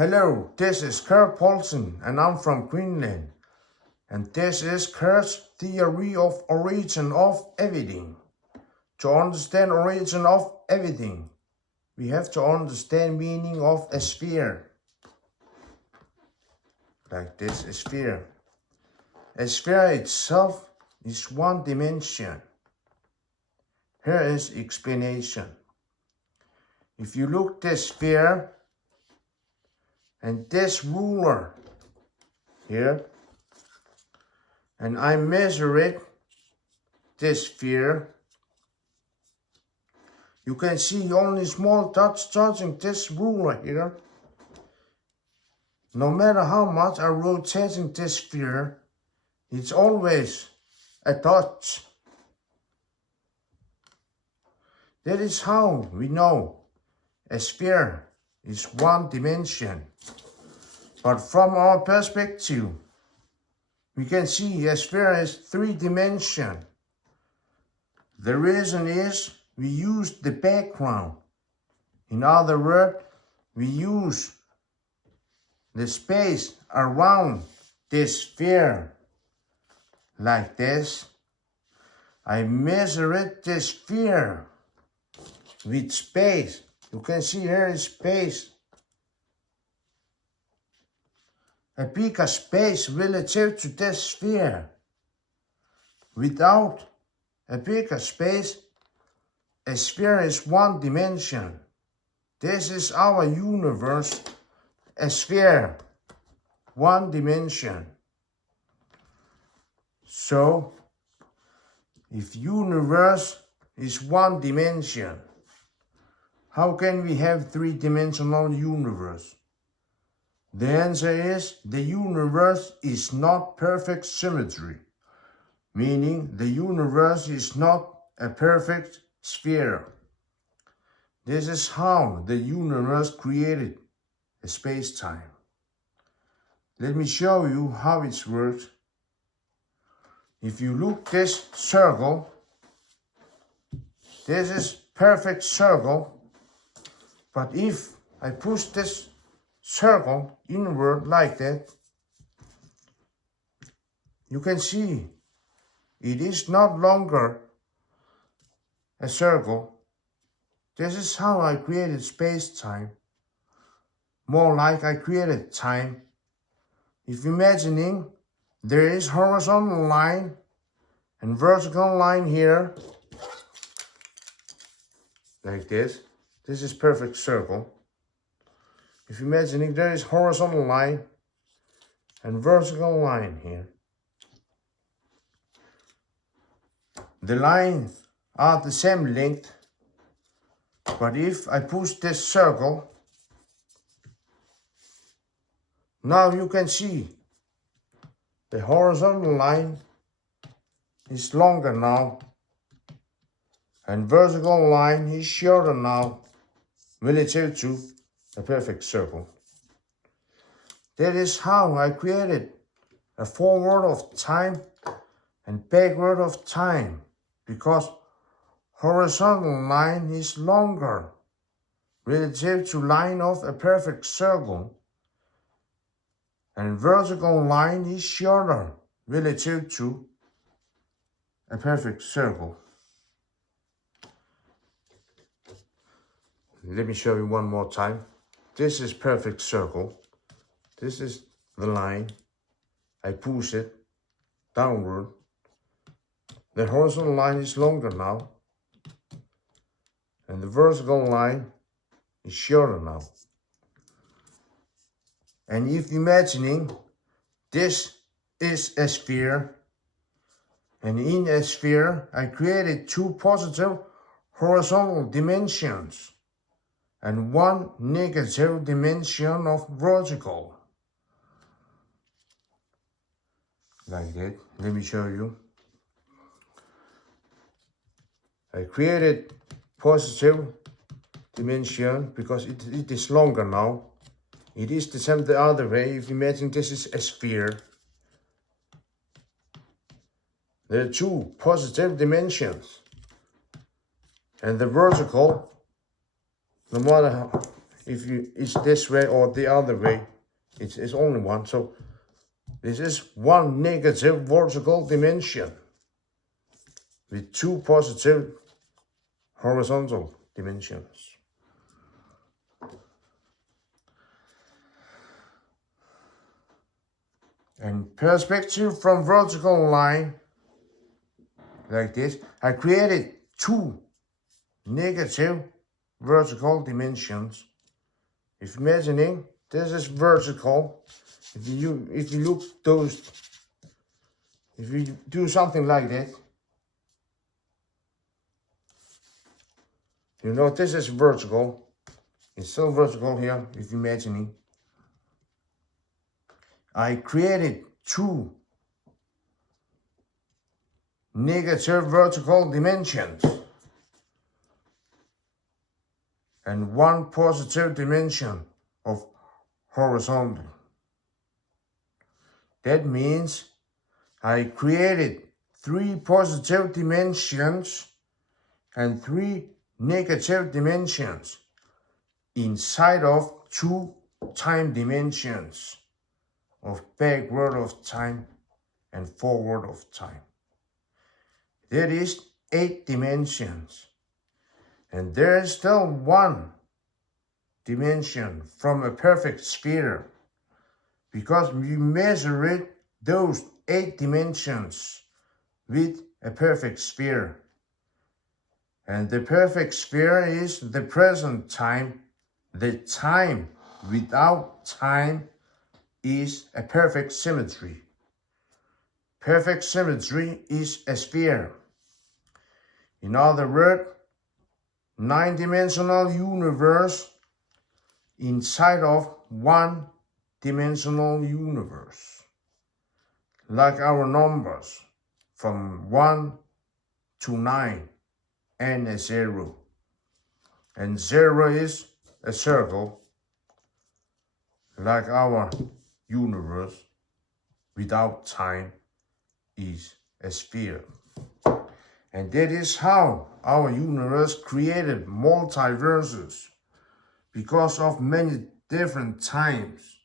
Hello, this is Kurt Paulsen and I'm from Greenland. And this is Kurt's theory of origin of everything. To understand origin of everything, we have to understand meaning of a sphere. Like this, a sphere. A sphere itself is one dimension. Here is explanation. If you look this sphere and this ruler here, and I measure it, this sphere, you can see only small dots touching this ruler here. No matter how much I rotating this sphere, it's always a dot. That is how we know a sphere is one dimension. But from our perspective, we can see a sphere is three dimension. The reason is we use the background. In other words, we use the space around this sphere. Like this. I measured this sphere with space. You can see here is space. A bigger space relative to this sphere. Without a bigger space, a sphere is one dimension. This is our universe, a sphere, one dimension. So, if universe is one dimension, how can we have three-dimensional universe? The answer is the universe is not perfect symmetry, meaning the universe is not a perfect sphere. This is how the universe created a space-time. Let me show you how it works. If you look this circle, this is perfect circle, but if I push this circle inward like that, you can see it is not longer a circle. This is how I created space-time. More like I created time. If imagining there is horizontal line and vertical line here, like this. This is perfect circle. If imagining there is horizontal line and vertical line here. The lines are the same length, but if I push this circle, now you can see the horizontal line is longer now and vertical line is shorter now relative to a perfect circle. That is how I created a forward of time and backward of time, because horizontal line is longer relative to line of a perfect circle and vertical line is shorter relative to a perfect circle. Let me show you one more time. This is perfect circle. This is the line. I push it downward. The horizontal line is longer now. And the vertical line is shorter now. And if imagining this is a sphere, and in a sphere I created two positive horizontal dimensions and one negative dimension of vertical. Like that. Let me show you. I created positive dimension because it is longer now. It is the same the other way. If you imagine this is a sphere, there are two positive dimensions, and the vertical, no matter if it's this way or the other way. It's only one. So this is one negative vertical dimension with two positive horizontal dimensions. And perspective from vertical line, like this, I created two negative vertical dimensions. If imagining this is vertical, if you look those, if you do something like that, you know this is vertical. It's still vertical here. If imagining, I created two negative vertical dimensions and one positive dimension of horizontal. That means I created three positive dimensions and three negative dimensions inside of two time dimensions of backward of time and forward of time. That is 8 dimensions. And there is still one dimension from a perfect sphere, because we measured those 8 dimensions with a perfect sphere. And the perfect sphere is the present time. The time without time is a perfect symmetry. Perfect symmetry is a sphere. In other words, 9-dimensional universe inside of 1-dimensional universe. Like our numbers from 1 to 9 and a 0. And 0 is a circle, like our universe without time is a sphere. And that is how our universe created multiverses, because of many different times,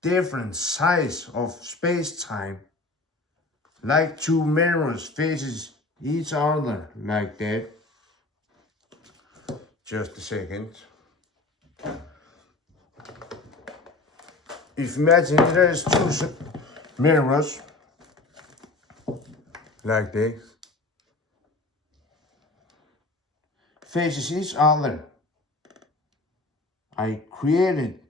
different size of space-time, like two mirrors faces each other like that. Just a second. If imagine there is two mirrors like this, faces each other. I created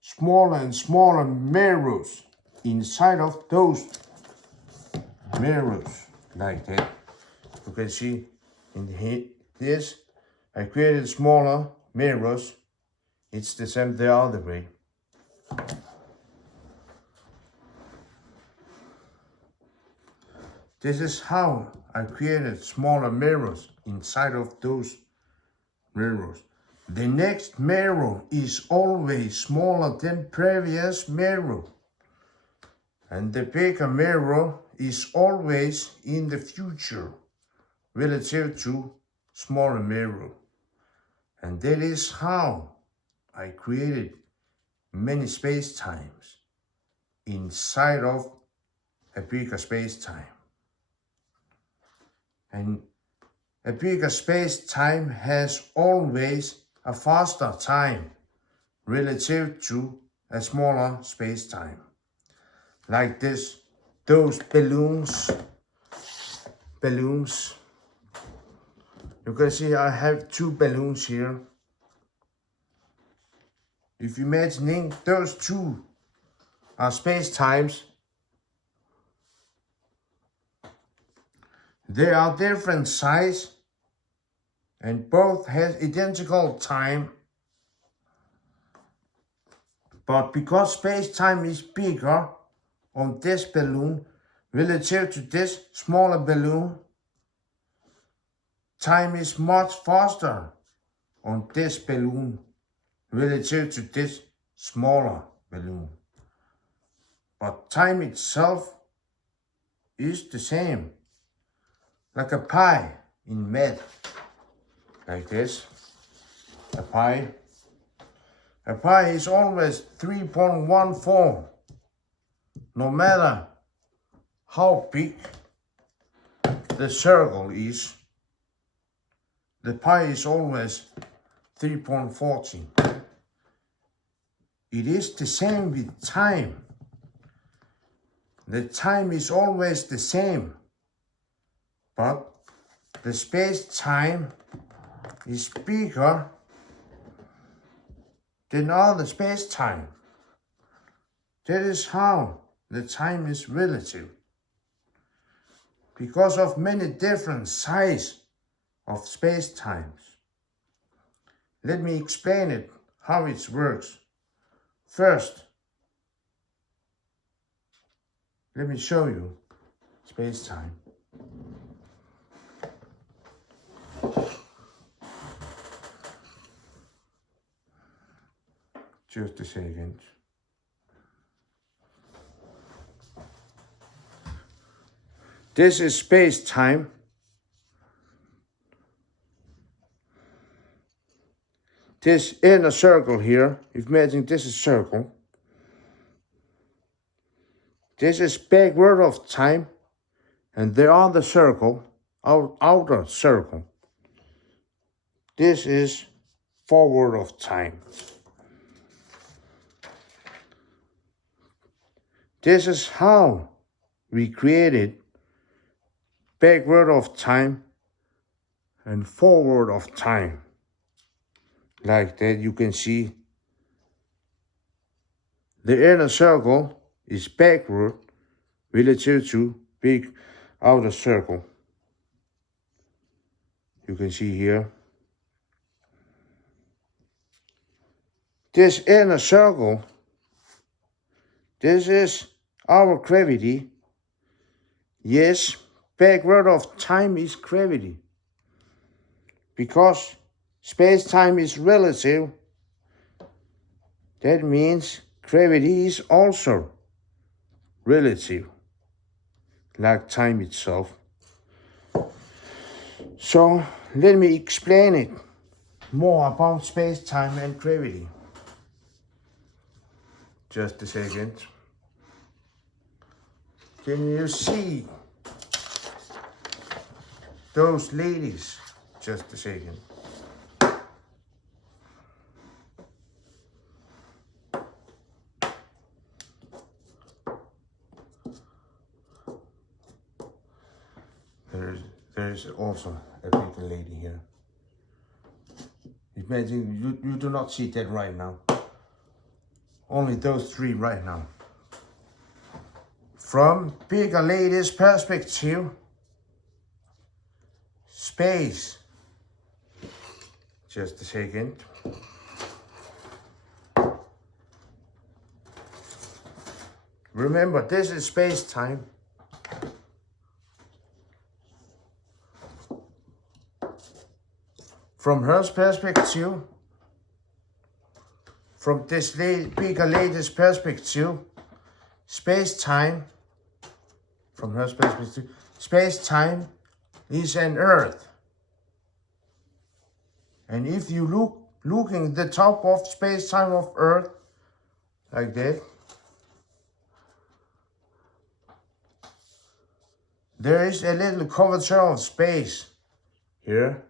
smaller and smaller mirrors inside of those mirrors like that. You can see in this, I created smaller mirrors. It's the same the other way. This is how I created smaller mirrors inside of those mirrors. The next mirror is always smaller than previous mirror. And the bigger mirror is always in the future relative to smaller mirror. And that is how I created many space-times inside of a bigger space-time. And a bigger space-time has always a faster time relative to a smaller space-time. Like this, those balloons. You can see I have two balloons here. If imagining those two are space-times, they are different size and both has identical time. But because space-time is bigger on this balloon relative to this smaller balloon, time is much faster on this balloon relative to this smaller balloon. But time itself is the same, like a pie in math, like this. a pi. A pi is always 3.14, no matter how big the circle is. The pi is always 3.14. It is the same with time. The time is always the same, but the space-time is bigger than other space-time. That is how the time is relative. Because of many different sizes of space-times. Let me explain it, how it works. First, let me show you space-time. Just a second. This is space-time. This inner circle here, imagine this is circle. This is backward of time, and the other circle, outer circle. This is forward of time. This is how we created backward of time and forward of time. Like that, you can see the inner circle is backward relative to big outer circle. You can see here. This inner circle, this is our gravity. Yes, backward of time is gravity. Because space-time is relative, that means gravity is also relative, like time itself. So let me explain it more about space-time and gravity. Just a second. Can you see those ladies? Just a second. There is also a big lady here. Imagine you do not see that right now. Only those three right now. From bigger lady's perspective, space. Just a second. Remember, this is space-time. From her perspective, from this bigger lady's perspective, space-time, from her perspective, space-time is an earth. And if you looking at the top of space-time of earth, like that, there is a little curvature of space here.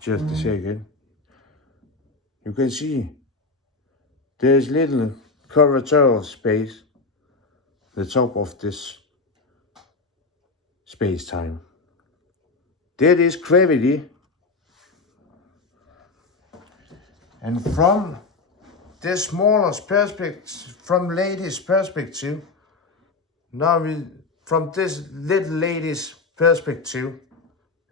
Just a second. You can see there's little curvature of space, the top of this space-time. That is gravity. And from this smaller perspective, from lady's perspective, now from this little lady's perspective,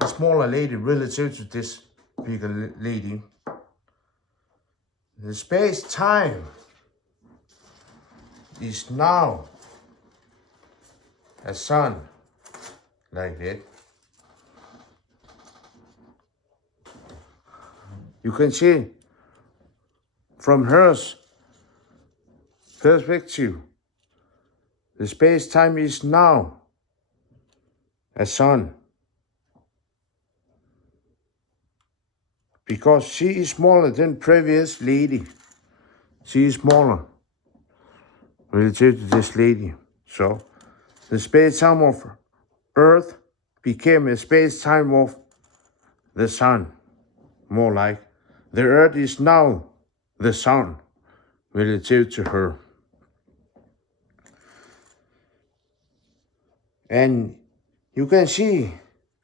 a smaller lady relative to this bigger lady, the space-time is now a sun, like that. You can see from her perspective, the space-time is now a sun. because she is smaller than previous lady. She is smaller relative to this lady. So the space-time of Earth became a space-time of the sun. More like the Earth is now the sun relative to her. And you can see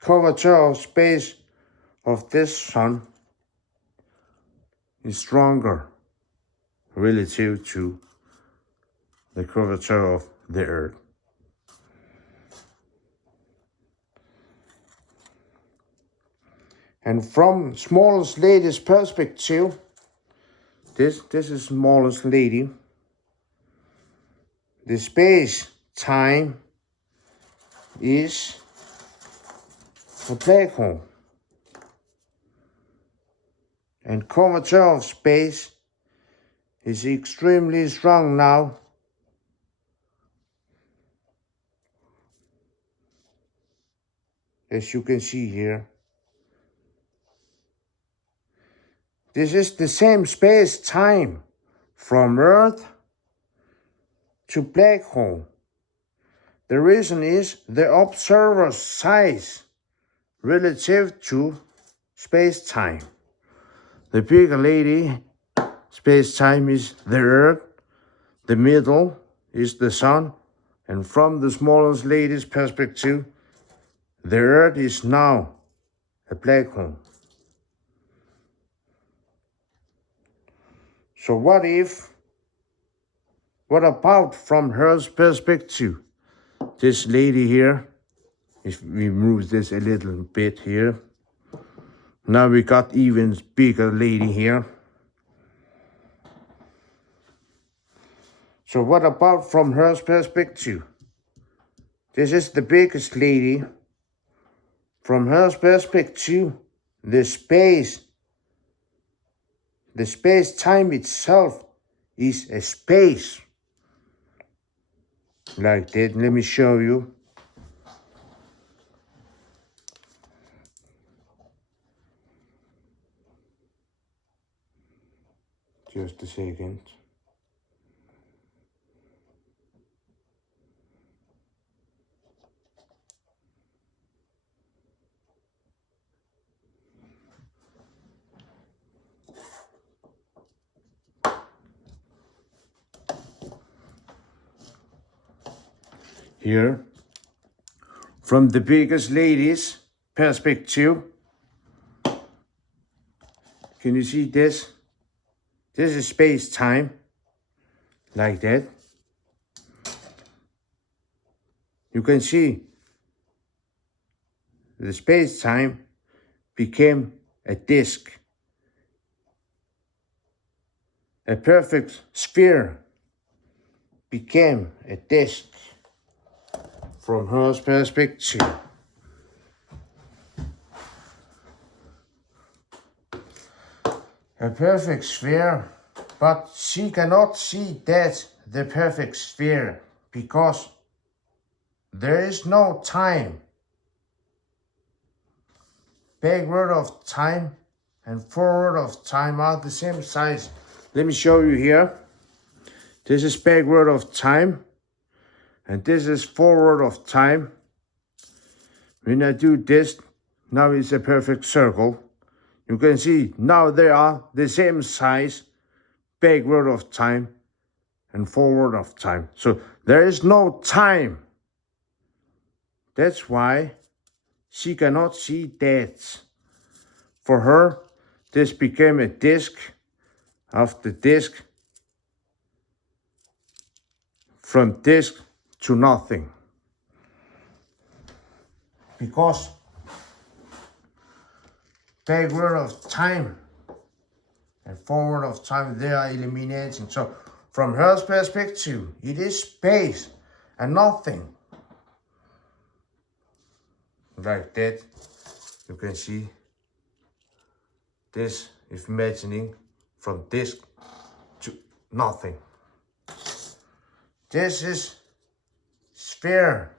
curvature of space of this sun is stronger relative to the curvature of the Earth. And from smallest lady's perspective, this is smallest lady, the space-time is a black hole. And curvature of space is extremely strong now. As you can see here. This is the same space-time from Earth to black hole. The reason is the observer's size relative to space-time. The bigger lady, space-time is the Earth, the middle is the sun, and from the smallest lady's perspective, the Earth is now a black hole. So what about from her perspective, this lady here, if we move this a little bit here, now we got even bigger lady here. So what about from her perspective? This is the biggest lady. From her perspective, the space-time itself is a space. Like that, let me show you. Just a second. Here, from the biggest lady's perspective, can you see this? This is space-time, like that. You can see the space-time became a disk, a perfect sphere became a disk. From her perspective. A perfect sphere, but she cannot see that the perfect sphere because there is no time. Backward of time and forward of time are the same size. Let me show you here. This is backward of time. And this is forward of time. When I do this, now it's a perfect circle. You can see now they are the same size, backward of time and forward of time. So there is no time. That's why she cannot see that. For her, this became a disk. Of the disk, from disk to nothing. Because backward of time and forward of time, they are eliminating. So from her perspective, it is space and nothing. Like that, you can see this is imagining from disk to nothing. This is sphere.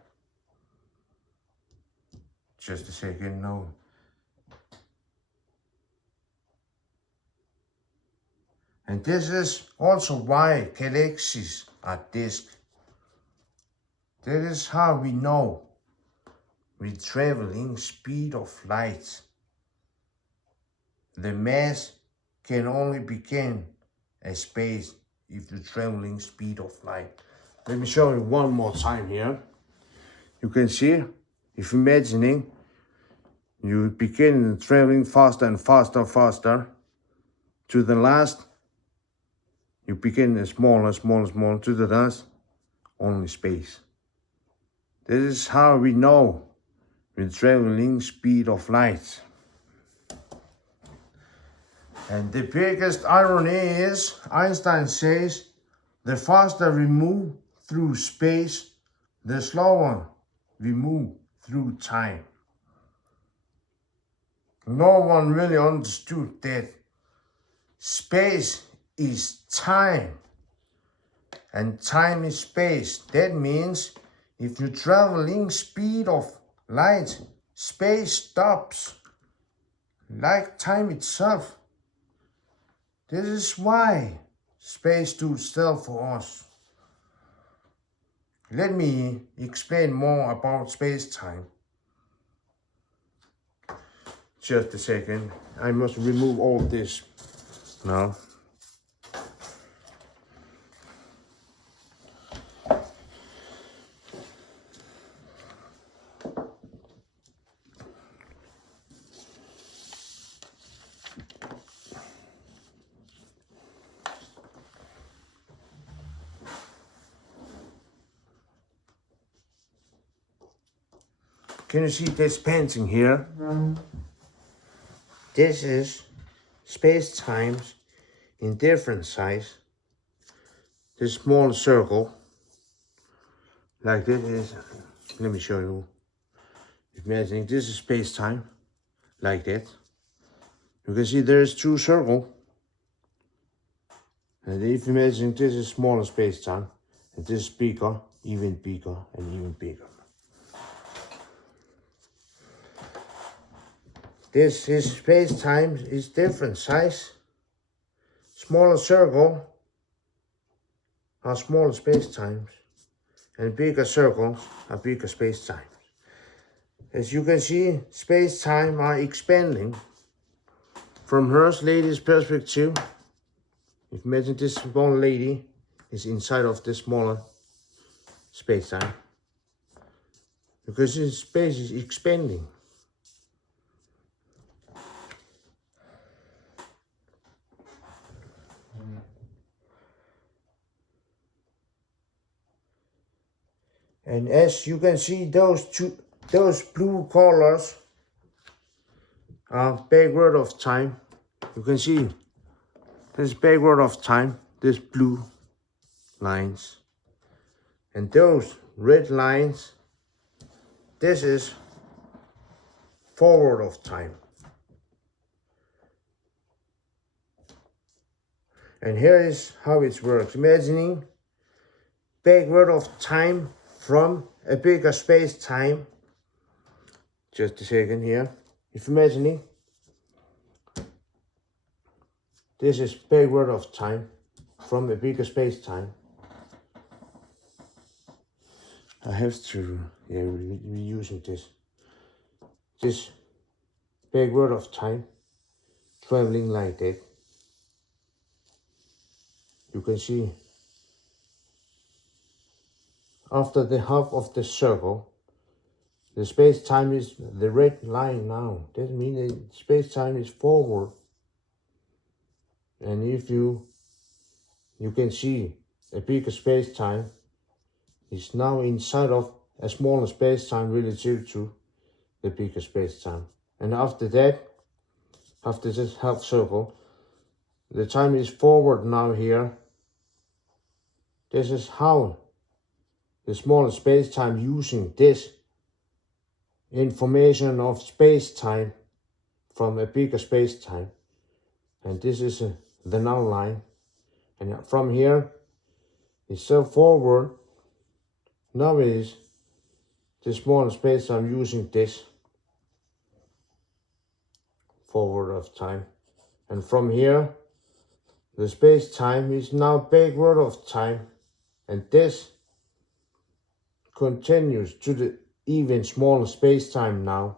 Just a second, no. And this is also why galaxies are disk. That is how we know with traveling speed of light. The mass can only begin a space if the traveling speed of light. Let me show you one more time here. You can see, if imagining, you begin traveling faster and faster, to the last, you begin smaller, to the last, only space. This is how we know with traveling speed of light. And the biggest irony is, Einstein says, the faster we move through space, the slower we move through time. No one really understood that space is time and time is space. That means if you're traveling speed of light, space stops like time itself. This is why space stood still for us. Let me explain more about space-time. Just a second. I must remove all this now. Can you see this painting here? This is space-times in different size. This small circle, like this is, let me show you. Imagining this is space-time, like that. You can see there's two circles. And if you imagine this is smaller space-time, and this is bigger, even bigger, and even bigger. This is space-time is different size. Smaller circle are smaller space-times, and bigger circles are bigger space-times. As you can see, space-time are expanding. From her lady's perspective, if imagine this small lady is inside of this smaller space-time, because this space is expanding. And as you can see, those blue colors are backward of time. You can see this backward of time, this blue lines. And those red lines, this is forward of time. And here is how it works. Imagining backward of time from a bigger space-time. Just a second here. If imagining, this is backward of time from a bigger space-time. I have to, we're using this backward of time, traveling like that. You can see after the half of the circle, the space-time is the red line now. That means the space-time is forward. And if you can see a bigger space-time is now inside of a smaller space-time relative to the bigger space-time. And after that, after this half circle, the time is forward now here. This is how the smaller space-time using this information of space-time from a bigger space-time. And this is the now line. And from here, it's so forward. Now is the smaller space-time using this forward of time. And from here, the space-time is now backward of time, and this continues to the even smaller space-time now.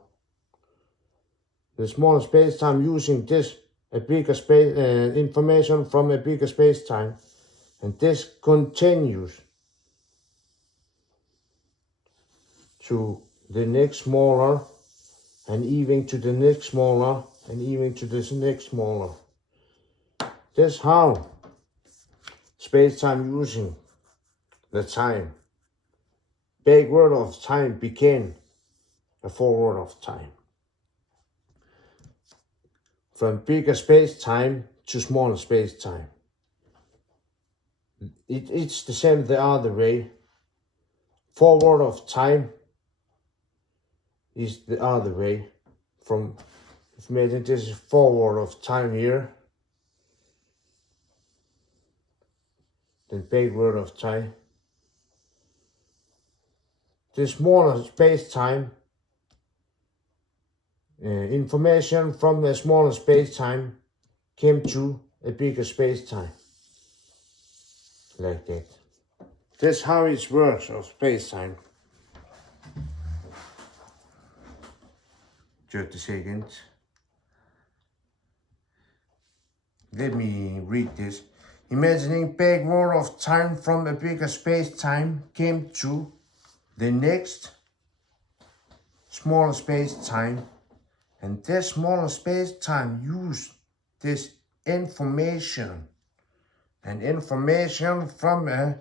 The smaller space-time using this a bigger space information from a bigger space-time, and this continues to the next smaller, and even to the next smaller, and even to this next smaller. That's how space-time using the time. Backward of time became a forward of time. From bigger space-time to smaller space-time. It's the same the other way. Forward of time is the other way. From, imagine this is forward of time here. Then backward of time. The smaller space-time, information from a smaller space-time came to a bigger space-time. Like that. That's how it works of space-time. Just a second. Let me read this. Imagining backward of time from a bigger space-time came to the next smaller space-time, and this smaller space-time used this information and information from a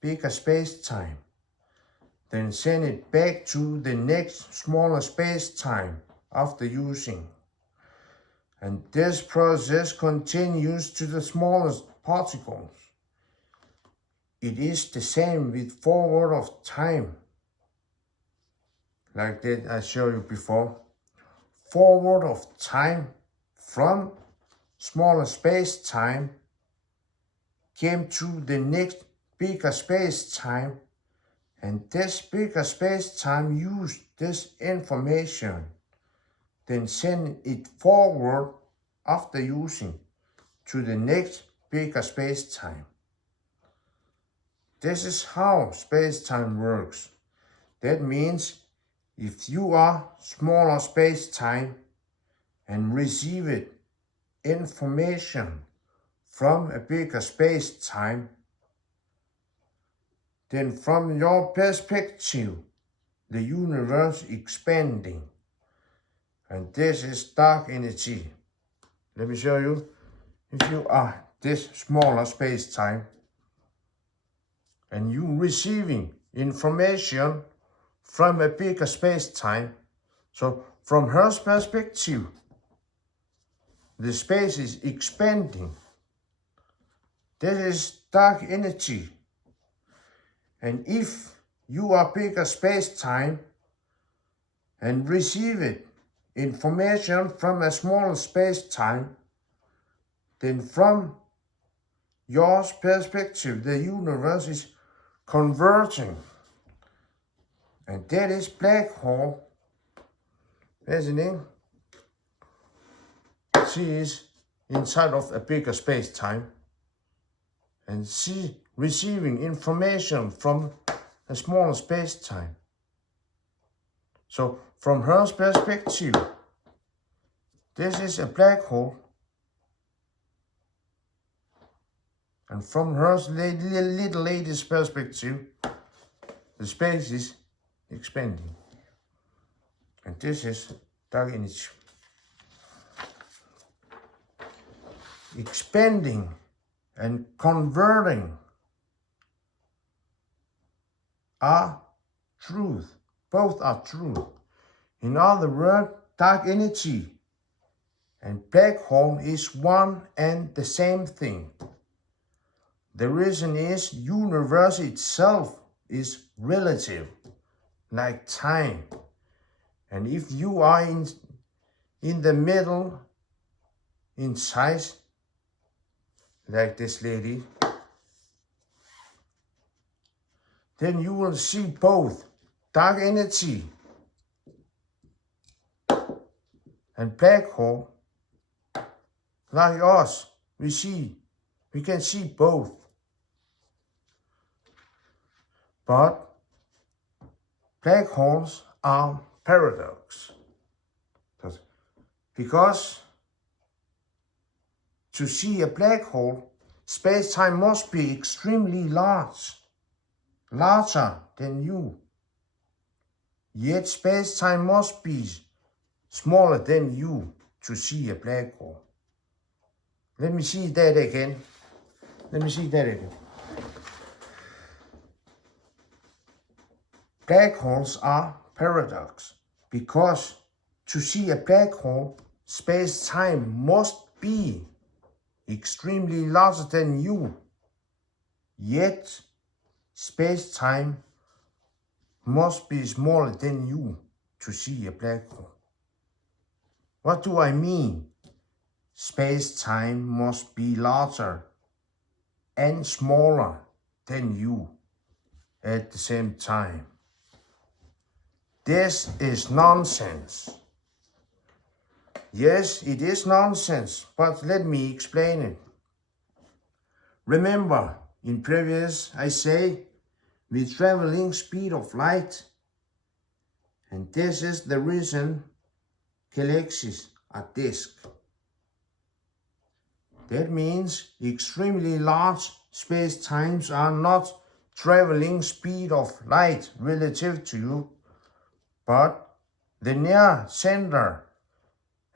bigger space-time, then send it back to the next smaller space-time after using. And this process continues to the smallest particles. It is the same with forward of time. Like that I showed you before. Forward of time from smaller space-time came to the next bigger space-time, and this bigger space-time used this information, then send it forward after using to the next bigger space-time. This is how space-time works. That means if you are smaller space-time and receive it information from a bigger space-time, then from your perspective, the universe expanding. And this is dark energy. Let me show you. If you are this smaller space-time and you receiving information from a bigger space-time, so from her perspective, the space is expanding. This is dark energy. And if you are bigger space-time and receive it information from a smaller space-time, then from your perspective, the universe is converging. And that is black hole. Listening. She is inside of a bigger space-time, and she receiving information from a smaller space-time. So from her perspective, this is a black hole. And from her little lady's perspective, the space is expanding. And this is dark energy. Expanding and converting are truth. Both are true. In other words, dark energy and black hole is one and the same thing. The reason is universe itself is relative, like time. And if you are in the middle, in size, like this lady, then you will see both dark energy and black hole. Like us, we see We can see both. But black holes are paradox. Because to see a black hole, space-time must be extremely large, larger than you. Yet space-time must be smaller than you to see a black hole. Let me see that again. Black holes are paradox because to see a black hole, space-time must be extremely larger than you. Yet space-time must be smaller than you to see a black hole. What do I mean? Space-time must be larger and smaller than you at the same time. This is nonsense. Yes, it is nonsense, but let me explain it. Remember, in previous I say, with traveling speed of light, and this is the reason galaxies are disk. That means extremely large space-times are not traveling speed of light relative to you, but the near center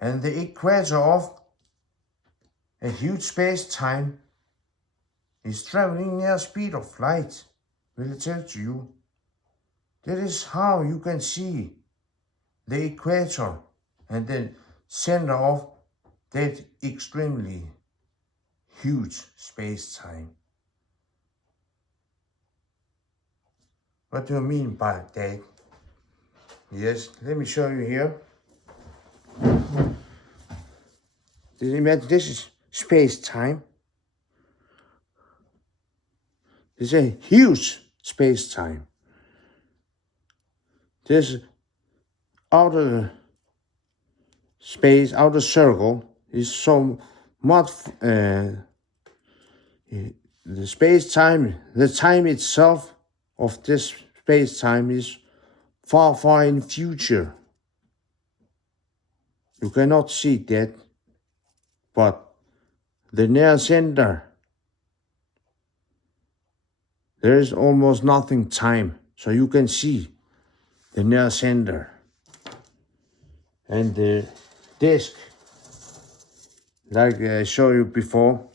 and the equator of a huge space-time is traveling near speed of light relative to you. That is how you can see the equator and the center of that extremely huge space-time. What do you mean by that? Yes, let me show you here. Imagine this is space-time. This is a huge space-time. This outer space, outer circle is so much, the space-time, the time itself of this space-time is far, far in future. You cannot see that, but the near center, there is almost nothing time, so you can see the near center. And the disk, like I showed you before,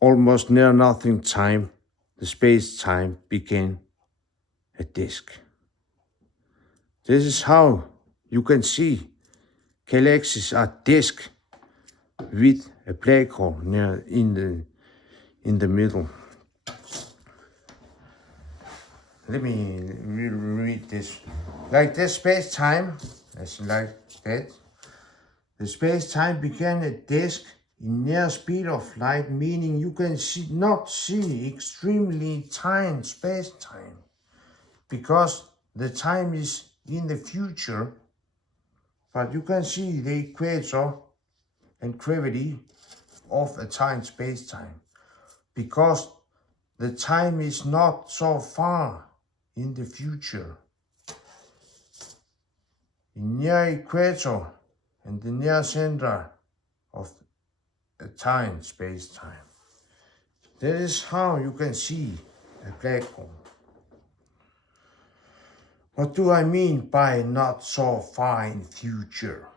almost near nothing time, the space-time became a disk. This is how you can see galaxies are disk with a black hole near in the middle. Let me read this. Like this space-time, as like that, the space-time began a disk in near speed of light, meaning you can not see extremely tiny space-time, because the time is in the future, but you can see the equator and gravity of a tiny space-time, because the time is not so far in the future. In near equator and the near center of a tiny space-time. That is how you can see a black hole. What do I mean by not so far in future?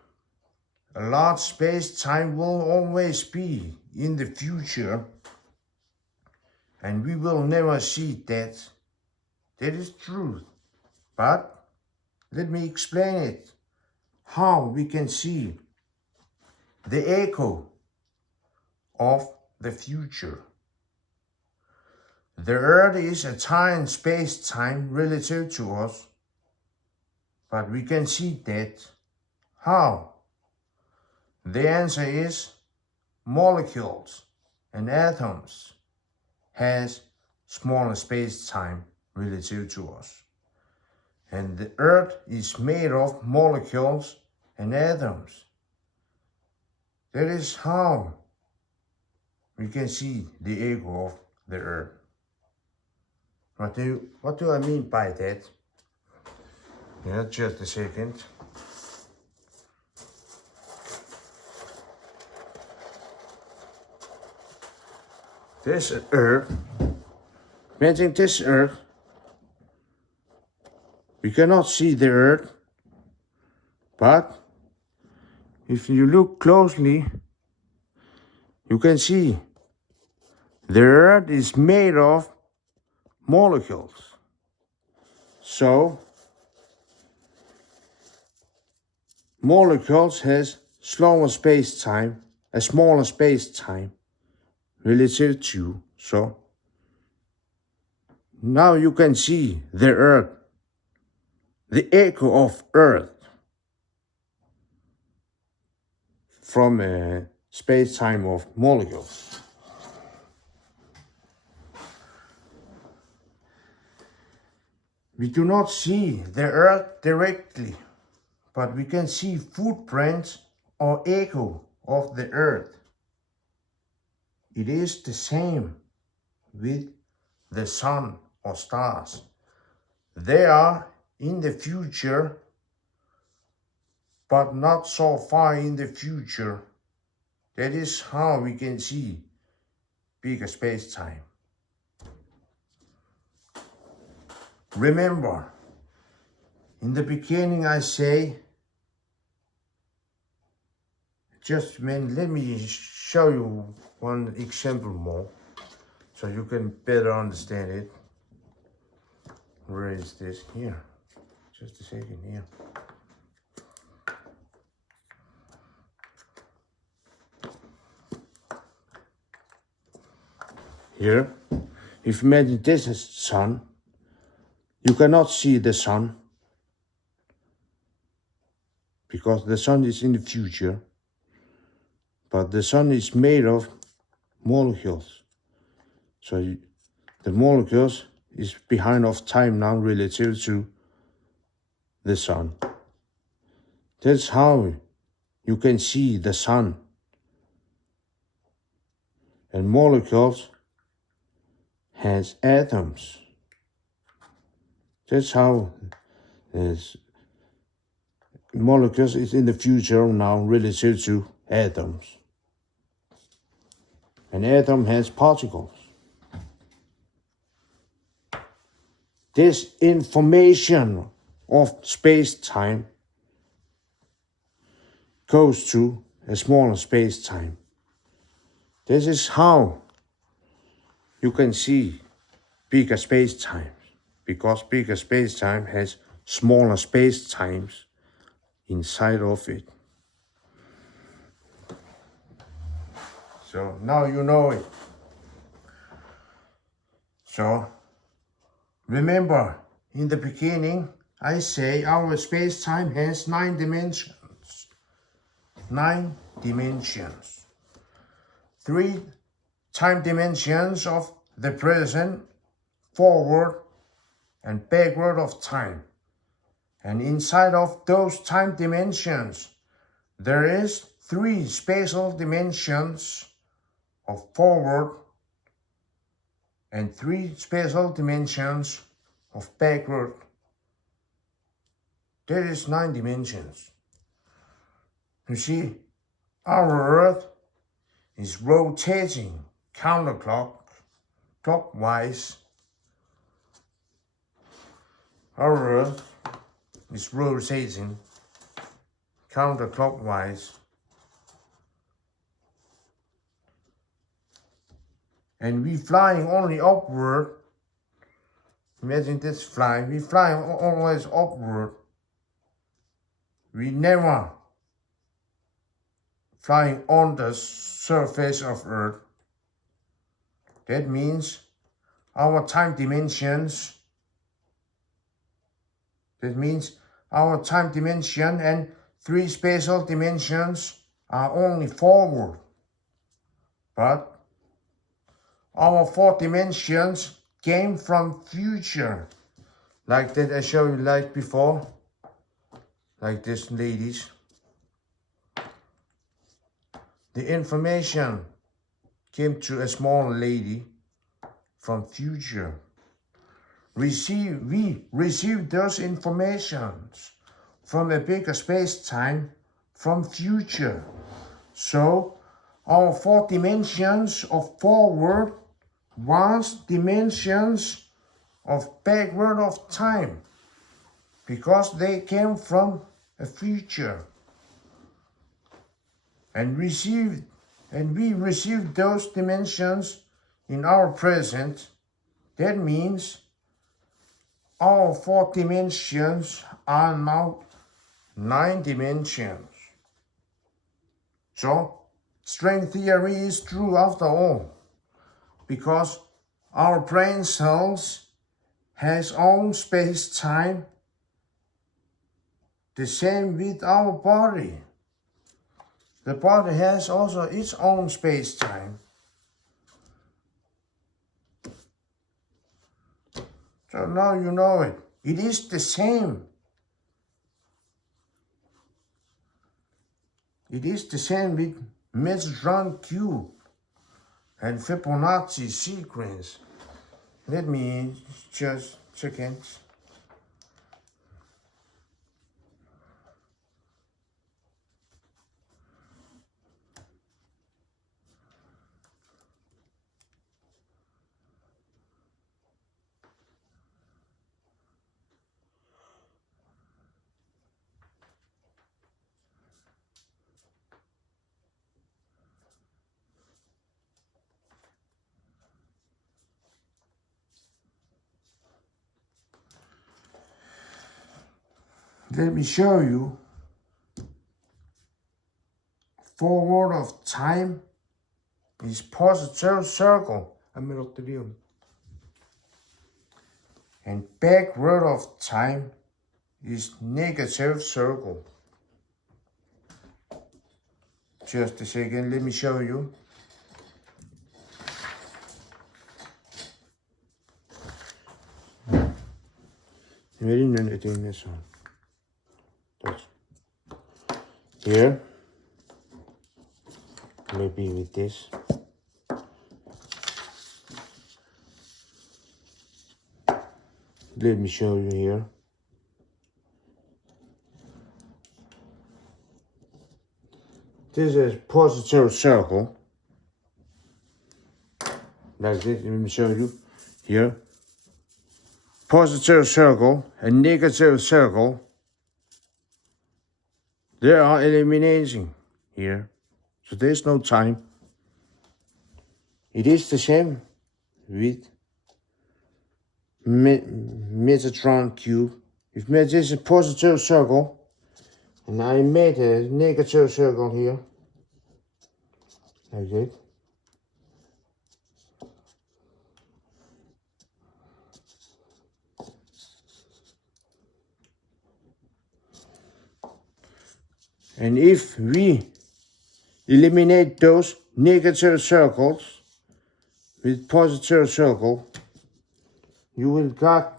A large space-time will always be in the future, and we will never see that. That is truth. But let me explain it. How we can see the echo of the future. The Earth is a tiny space-time relative to us, but we can see that. How? The answer is molecules and atoms has smaller space-time relative to us. And the Earth is made of molecules and atoms. That is how we can see the echo of the earth. What do I mean by that? Yeah, just a second. This earth, imagine this earth. We cannot see the earth, but if you look closely, you can see the earth is made of molecules. So molecules has smaller space-time relative to. So now you can see the earth, the echo of earth from a space-time of molecules. We do not see the earth directly, but we can see footprints or echo of the earth. It is the same with the sun or stars. They are in the future, but not so far in the future. That is how we can see bigger space-time. Remember, in the beginning I say, just a minute, let me show you one example more, so you can better understand it. Where is this? Here. Just a second here. Here, if you imagine this is sun, you cannot see the sun because the sun is in the future, but the sun is made of molecules. So the molecules is behind of time now relative to the sun. That's how you can see the sun. And molecules has atoms. That's how molecules is in the future now relative to atoms. An atom has particles. This information of space-time goes to a smaller space-time. This is how you can see bigger space-times, because bigger space-time has smaller space-times inside of it. So now you know it. So remember, in the beginning, I say our space-time has 9 dimensions. 9 dimensions. 3 time dimensions of the present, forward, and backward of time. And inside of those time dimensions, there is 3 spatial dimensions of forward and 3 spatial dimensions of backward. That is 9 dimensions. You see, our Earth is rotating counterclockwise. Our Earth is rotating counterclockwise. And we flying only upward. Imagine this flying. We flying always upward. We never flying on the surface of Earth. That means our time dimensions. That means our time dimension and 3 spatial dimensions are only forward. But our 4 dimensions came from future. Like that I showed you like before. Like this, ladies. The information came to a small lady from future. We receive those informations from a bigger space-time from future. So our 4 dimensions of forward was dimensions of backward of time, because they came from a future. And we receive those dimensions in our present. That means our 4 dimensions are now 9 dimensions. So, string theory is true after all, because our brain cells has own space-time, the same with our body. The body has also its own space-time. So now you know it. It is the same. It is the same with Metatron cube and Fibonacci sequence. Let me just check it. Let me show you. Forward of time is positive circle. And backward of time is negative circle. Just a second, let me show you. Very nothing this one. Here, maybe with this. Let me show you here. This is positive circle. Like this, let me show you here. Positive circle and negative circle. They are eliminating here. So there's no time. It is the same with Metatron cube. If this is a positive circle, and I made a negative circle here, like that. And if we eliminate those negative circles with positive circle, you will get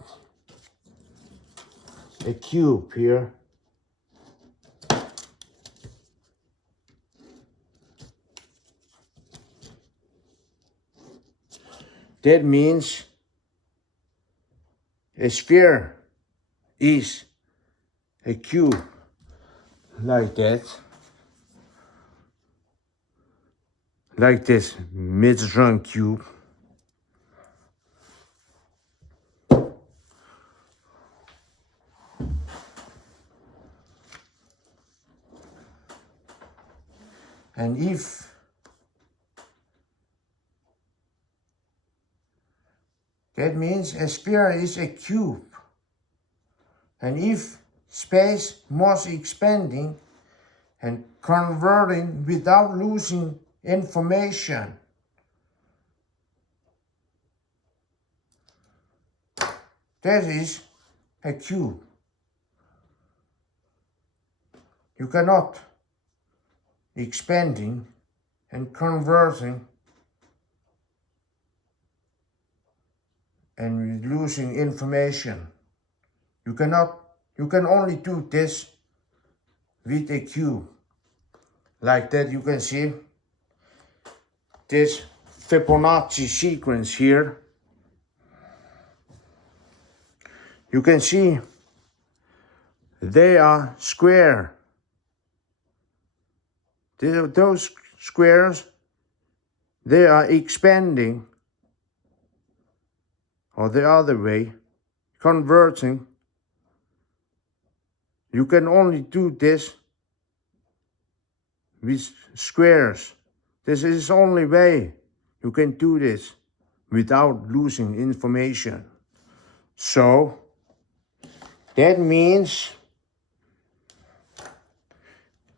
a cube here. That means a sphere is a cube like that. Like this Metatron cube. And if that means a sphere is a cube, and if space was expanding and converting without losing information, that is a cube. You cannot expanding and converting and losing information. You can only do this with a cube. Like that, you can see this Fibonacci sequence here, you can see they are square. Those squares, they are expanding, or the other way, converting. You can only do this with squares. This is the only way you can do this without losing information. So that means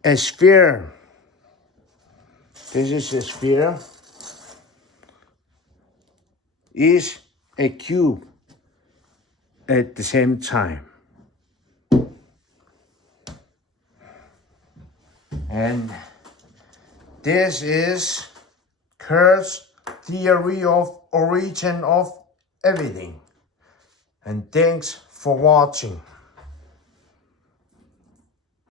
a sphere, this is a sphere, is a cube at the same time. And this is Kurt's theory of origin of everything. And thanks for watching.